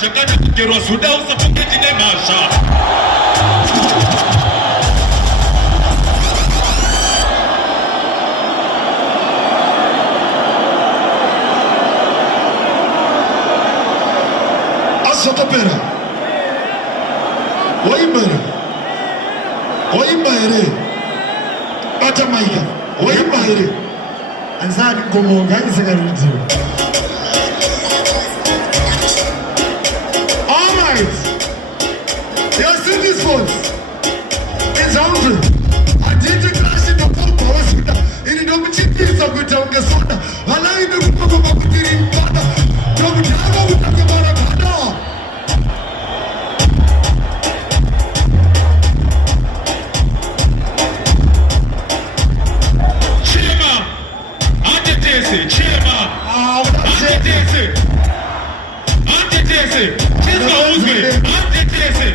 masha kana kugerwa suda usapoketi ne masha. Asotopera Waimba ere Bata maika Waimba ere Anzani kumonga Isekarudiwa. Alright, you have seen this voice. It's hungry. I did the class in the pump. I was in the domicile of the Tonga. While I in the pump of the Pada, Tonga with the Pada. Chema, Antetese, Chema, Antetese, Antetese, Chema Uzwe, Antetese.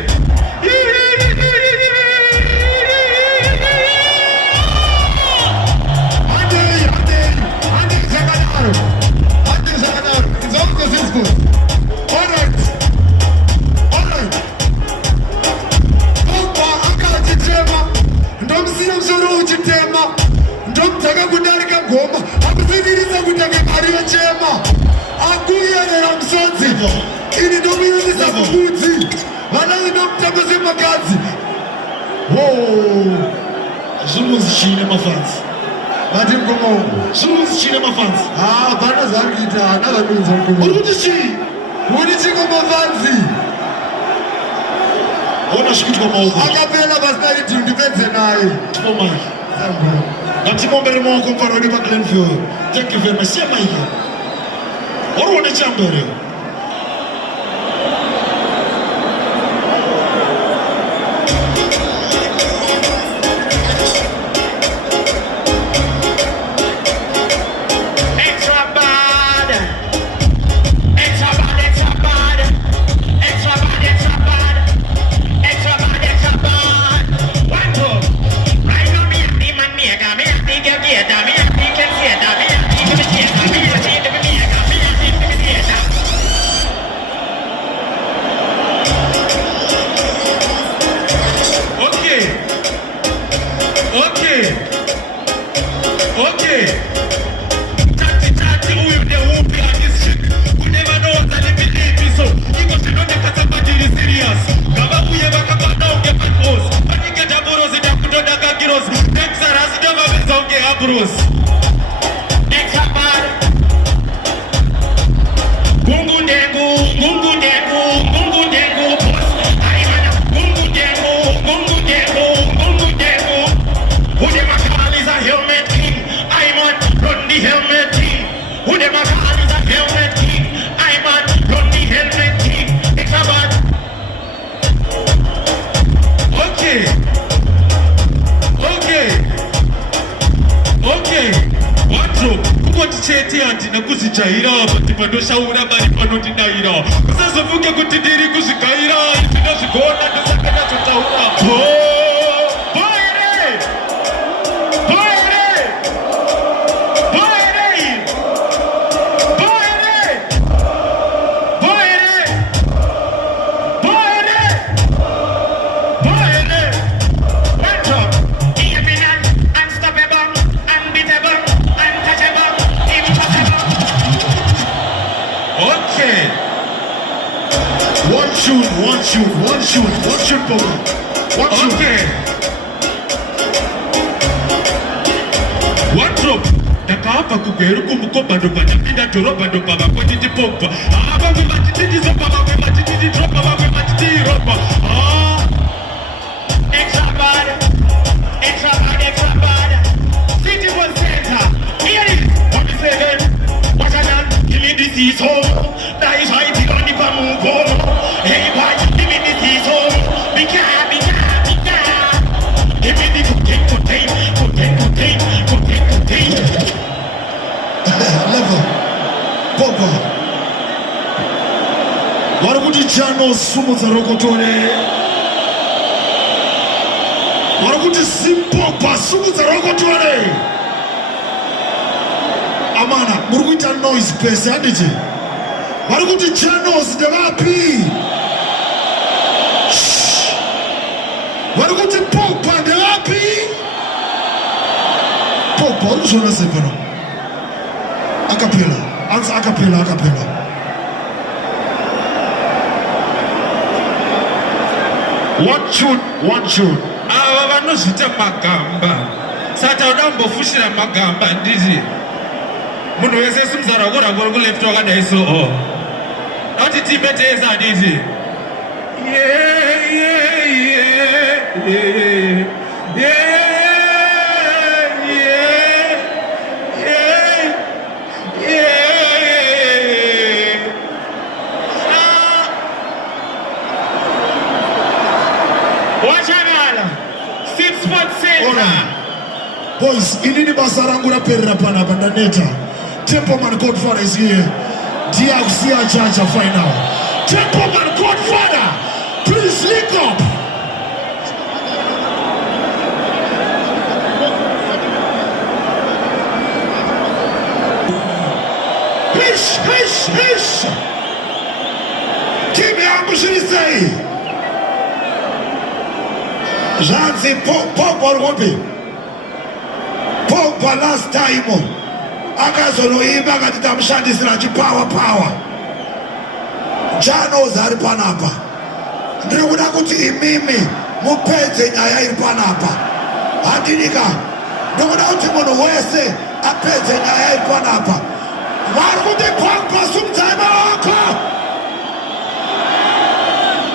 Cinema fans. Madim Gomo. Cinema fans. Bana Zargita, another means of Gomo. What did she? What did she go fancy? Ona shoot Gomo. Acapella was 92 depends on I. Oh my. Natimombe mo comparo di Glenview. Thank you very much. See my here. Or one chamber. Cheti anti na kuzijaira bati pano shaura bari pano tinaira kusazovuke kuti ndiri kuzvikaira tinozvigona ndosakana chotaura One shoot, Papa. One shoot. Okay. One drop. Takapa kugeru kumukoba ndo panapinda toroba ndo paba kwa titi popa. Bawe matiti zopa, bawe matiti dropa, bawe matiti ropa. Extra bad. City was center. Here it is. What is it? What I done? Give me this is home. That is why it's on the move. Hey, boy. Warakuti chano sumu za rokotone. Warakuti simpopa sumu za rokotone. Amana, murukuita noise pesa andije. Warakuti chano sidevapi. Shona sepano. Acapella. Answer acapella, acapella. One tune. Ava vanozvita magamba. Sata udambofushira magamba nditi. Munhu wese simuzara wakora ku left wakadai so. Noti tibeteza nditi. Yeah, yeah, yeah, yeah, yeah. Boys, inini basa rangu raperera panapa ndaneta. Templeman Godfather is here. Dia kusia chacha final. Templeman Godfather, please link up. Hish. Kimi yangu shirisei. Janzi Pogba rupi. Pogba last time akazonoimba akati tamushandisira chipower. Jano zari panapa. Ndiri kuda kuti imimi mupedze nyaya iri panapa. Handinika. Ndiri kuda kuti munhu wese apedze nyaya iri panapa. Vari kuti Pogba sumudzaima wako.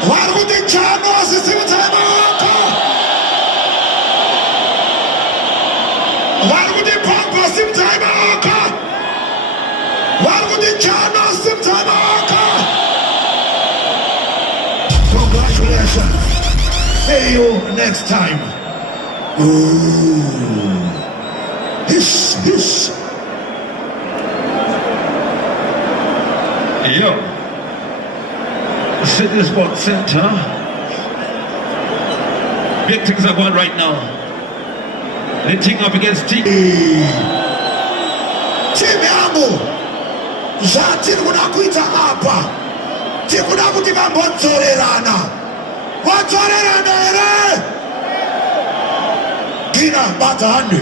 Vari kuti Jano asisumudzaima wako. Vari kuti Pogba simudzaima wako. Vari kuti Jano simudzaima wako. Congratulations. See you next time. Ooh. Hish. Yo, City Sports Center. Big things are going right now. They're teaming up against team. Team yangu zvatiri kuda kuita apa. Tiri kuda kuti vambonzorerana. Vanzorerana here. Gina bata handi.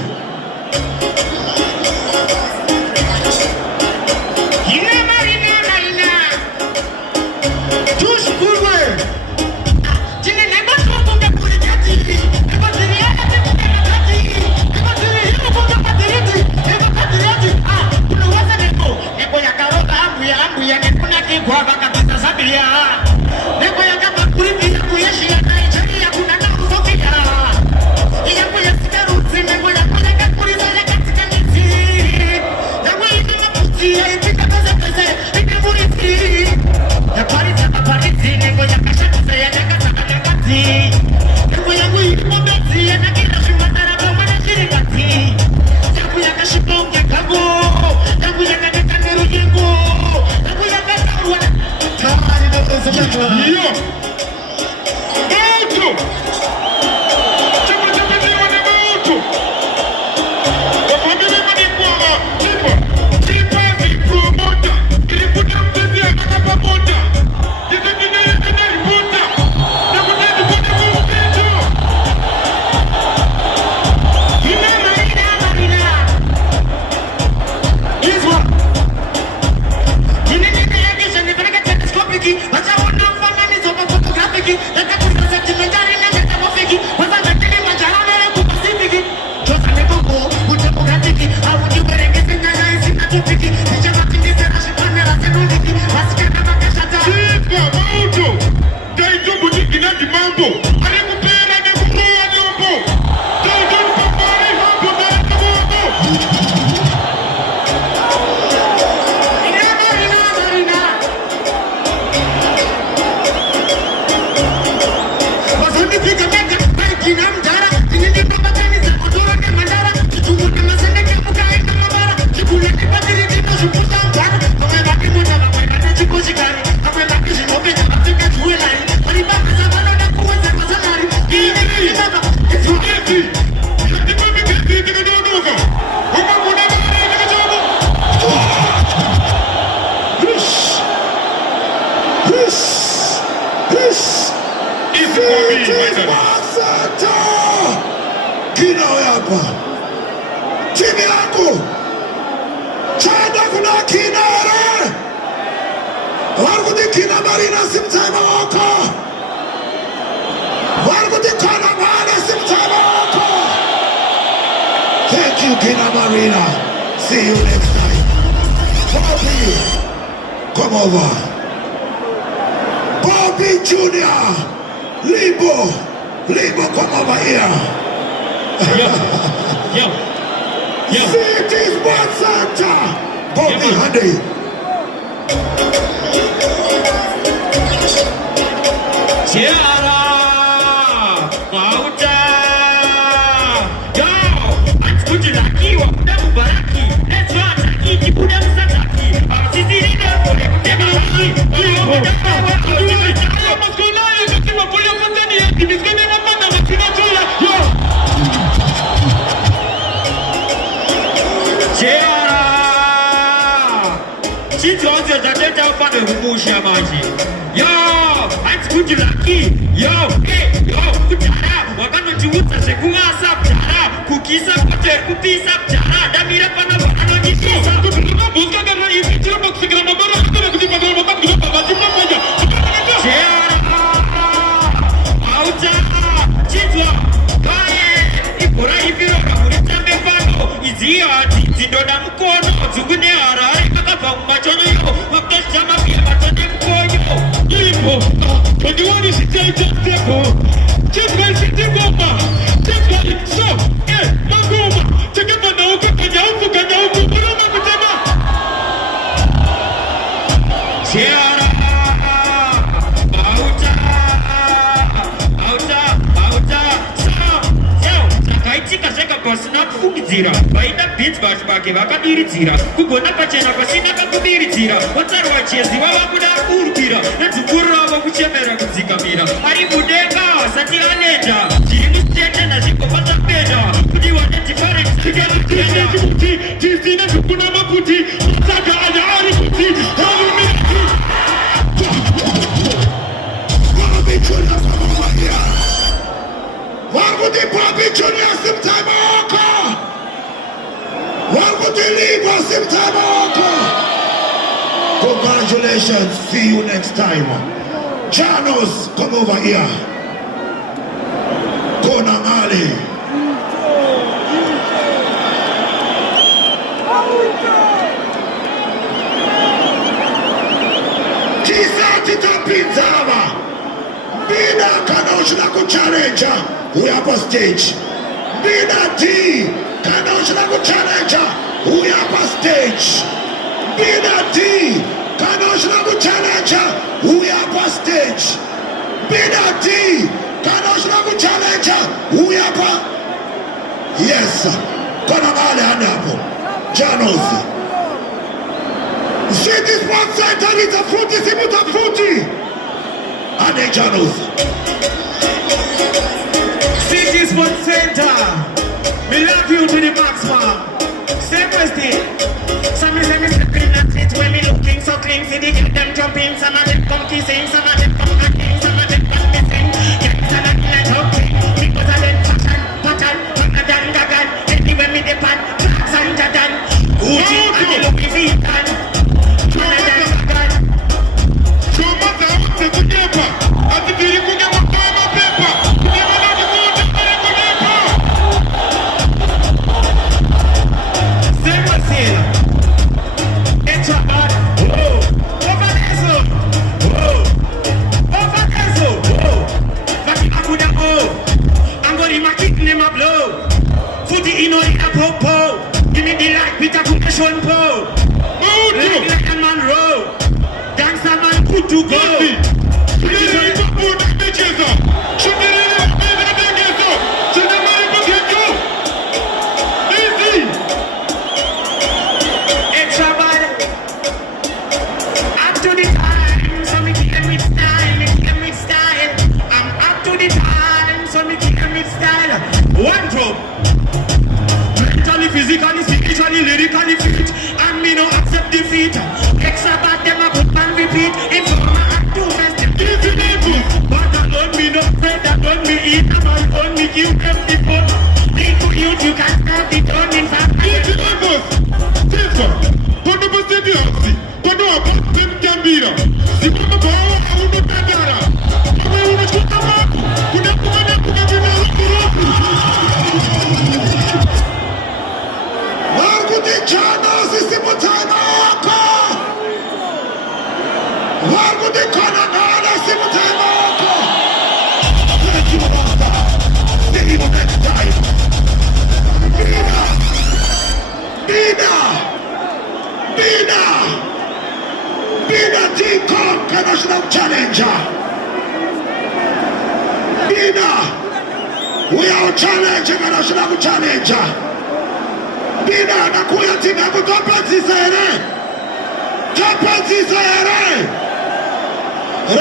Kina hapa. Timu yangu Marina simtime wako. Warguti Kona Male simtime wako. Thank you, Kina Marina. See you next time. Bobby, come over. Bobby Jr. Libo, come over here. Yo. City Sports Center. Bobby Handy. Ciara, Mauta. Yo, antukuti laki wa muda mubaraki. Let's go ataki, kibuda musataki. Sisi nida pole kutema laki. Yo, muda wa kudumi. Yo, maskuna yo kutiwa pole kuteni ya kimiskene mapanda makina chola. Yo. Ciara. Chitonze tateta upande humusha maji. Yo, antukuti laki. Yo, kutara. Wakano chiwuta shekuwa sabtara. Kukisa kote kupisa ptara. Damira pana wakano jisisa. Kutukuka buska kama isi chila baksikira mabara. Kutara kutipa kama mabara. Kutara kutipa kama mabara. Ciara. Auta. Chitwa. Kae. Ipora ipiro kakurita mefano. Izia ati. Zindona mkono. Zungune harare. Kakapa umachonyo yo. Wakesha mapia machone mkonyo. Yipo. Wadiwani sitaita tepo. Chitwa siti goma. Chitwa so. Magoma. Chakapa na uka kanya uku. Buruma kutema. Ciara. Auta. Sakaitika shaka pasina kufungizira. Baita beats bashbake vakadiridzira. Kugona pachena pasina kakudiridzira. Watsaro wachezi wavakuda kurukira. Nedzukuru ravo kuchemera kudzikamira. Ari mudenga asati aneta. Zviri musitete nazvingopata peda. Kuti wane difference. Tisina zvekuna maputi. Saka ana ari kuti. Warguti Bobby Jr. simtime wako. Warguti Libo simtime wako. Congratulations. See you next time. Janos, come over here. Kona Ali. Kisati tapinzava. Bina kanoshina kuchallenja. We have a stage. Bina D. Kanoshina kuchallenja. We have a stage. Bina D. Kanoshina kuchallenja. We have a stage. Bina D. Kanoshina kuchallenja. We have a. Yes. Kona male anapo. Janos. City Sports Center is a fruity, simuta fruity. Ane Janos. City Sports Center. We love you to the maximum. Same question. Some is stepping at it when me looking so clean. See the get them jumping. Some of them come kissing. Some of them come hacking. Some of them come missing. Gangs and acting like okay. Because of them pattern. Gagan. Anywhere me depend. Tracks and jadan. Gucci and the looking feet and. uyauchallenge kana usina kuchallenge. Mbina anakuya timu yako topenzisa ere. Topenzisa ere.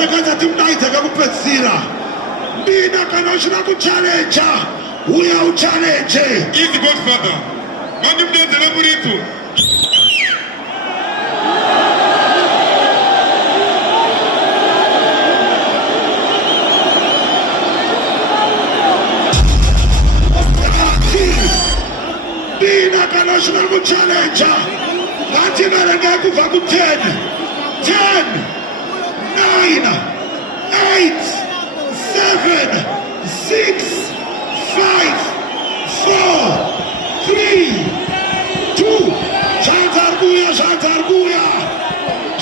Rekaza timu naitaka kupenzira. Mbina kana usina kuchallenge. Uyauchallenge. Is the Godfather. Mandi mdete na burito. Mbina kana usina kuchallenge. Ngati merenge kuva ku 10, 10, 9, 8, 7, 6, 5, 4, 3, 2. Jantarguya, Jantarguya,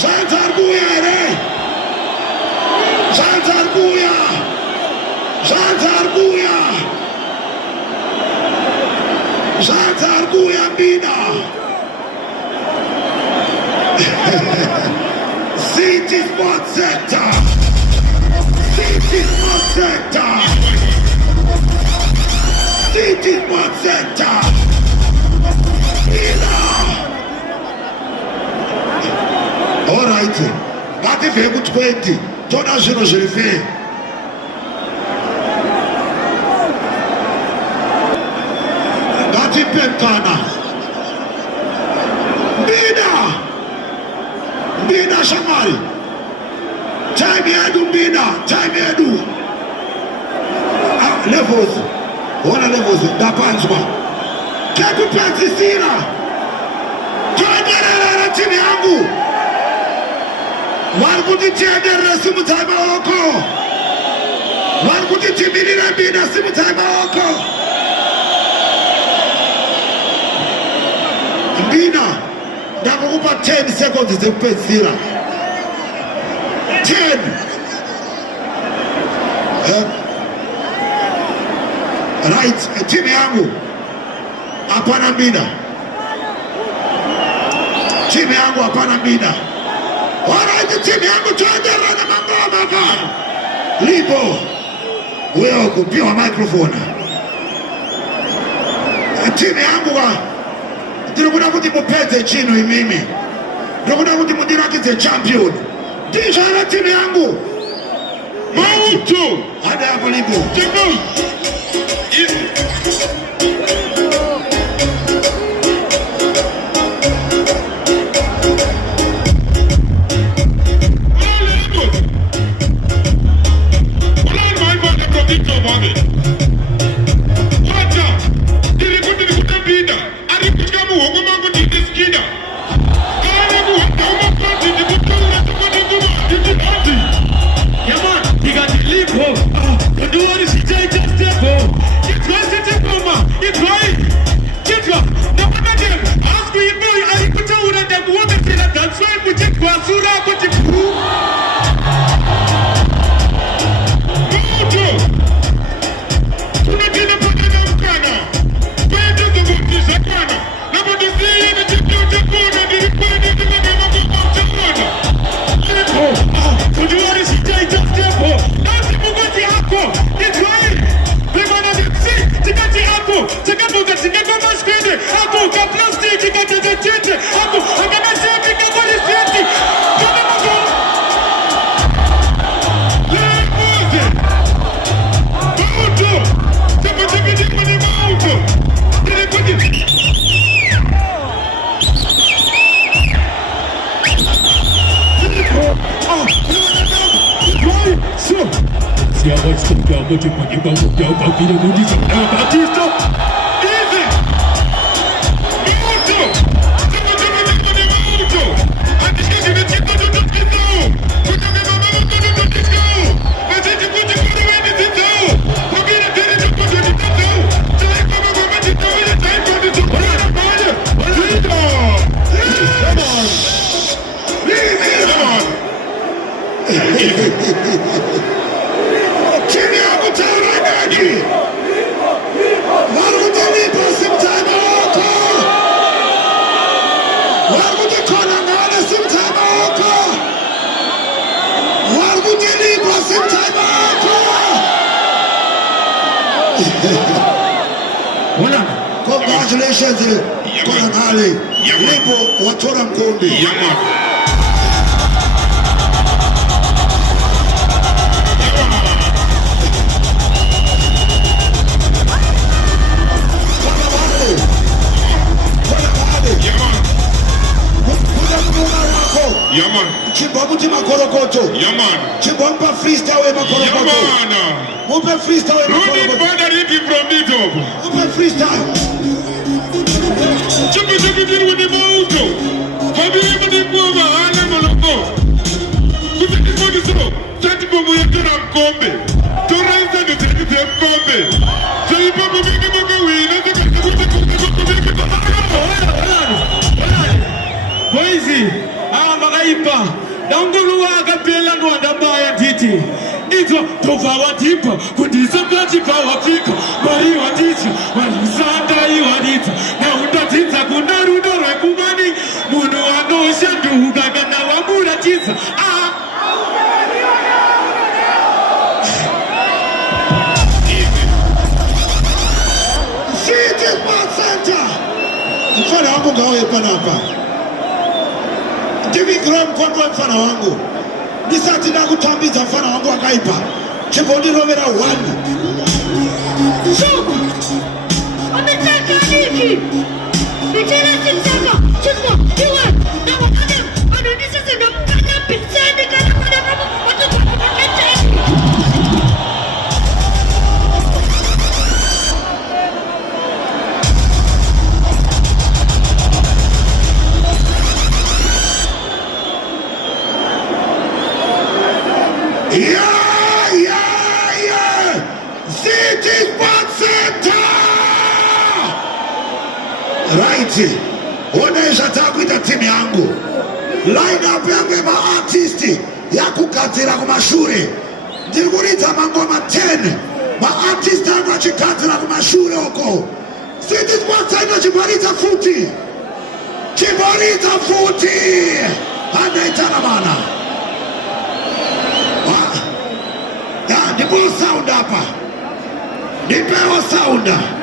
Jantarguya, ere. Jantarguya, Jantarguya, Jantarguya, Mbina. City Sports Center. City Sports Center. City Sports Center. All right. Bate veio 20. Toda a gente já vê. Bate pentana. Mbina Shamari. Time yedu Mbina. Time yedu. Levels. Wana levels. Da panzwa. Keku penzisira. Tuendelea timu yangu. Walikujitia simu taiba wako. Walikujitimilira Mbina simu taiba wako. Mbina. Nakukupa 10 seconds zikupenzira. 10. Right, timu yangu. Hapana Mbina. Timu yangu hapana Mbina. Alright, timu yangu tuendelea na mangoma bana. Lipo. Wewe kupiwa microphone. Timu yangu wa ndikuna kuti mupedze chino imimi. Ndikuna kuti mundirakize champion. Ndishara timu yangu. Mauto. Hada hapo lipo. Timu. Congratulations, Kolangali. Lipo Watora Mkombe. Chimbabuti makorokoto. Chibomba freestyle we makorokoto. Mupe freestyle we makorokoto. Mupe freestyle. Chupi with the moto. Fabi with the Kuba, Alamoloko. Kuzi the Moto, Tatibo Yatana Kombe. Torrance and the Kombe. So you probably make a Boise, Amagaipa, Dangulua Capella Wandabaya Titi. It's a Tova Tipa, who disappeared power pick, Mario Titi, Santa Iwadita. Now that it's a Gunaru Kumani, Muno Ano Shandu, Gagana Wamura Tisa. City Park Center. Mfano wangu gawe panapa. Jimmy Graham kwa mfano wangu. Nisati na kutambiza mfano wangu wakaipa. Chibondi Romera 1. Shoko! Wametaka niki! Bichera simsaka! Chuswa! Iwa! Na wakada! Anonisa sana mkana pizani kana kuna kama watu kwa kumekete! City Park Center. Right. Onesha takuita timu yangu. Line up yangu ma artisti ya kukatira kwa mashure. Ndilikuita mangoma 10. Ma artisti yangu achikatira kwa mashure huko. City Park Center chibarita futi. Chibarita futi. Anaitana bana. Nipo sound hapa. Nipewa sound.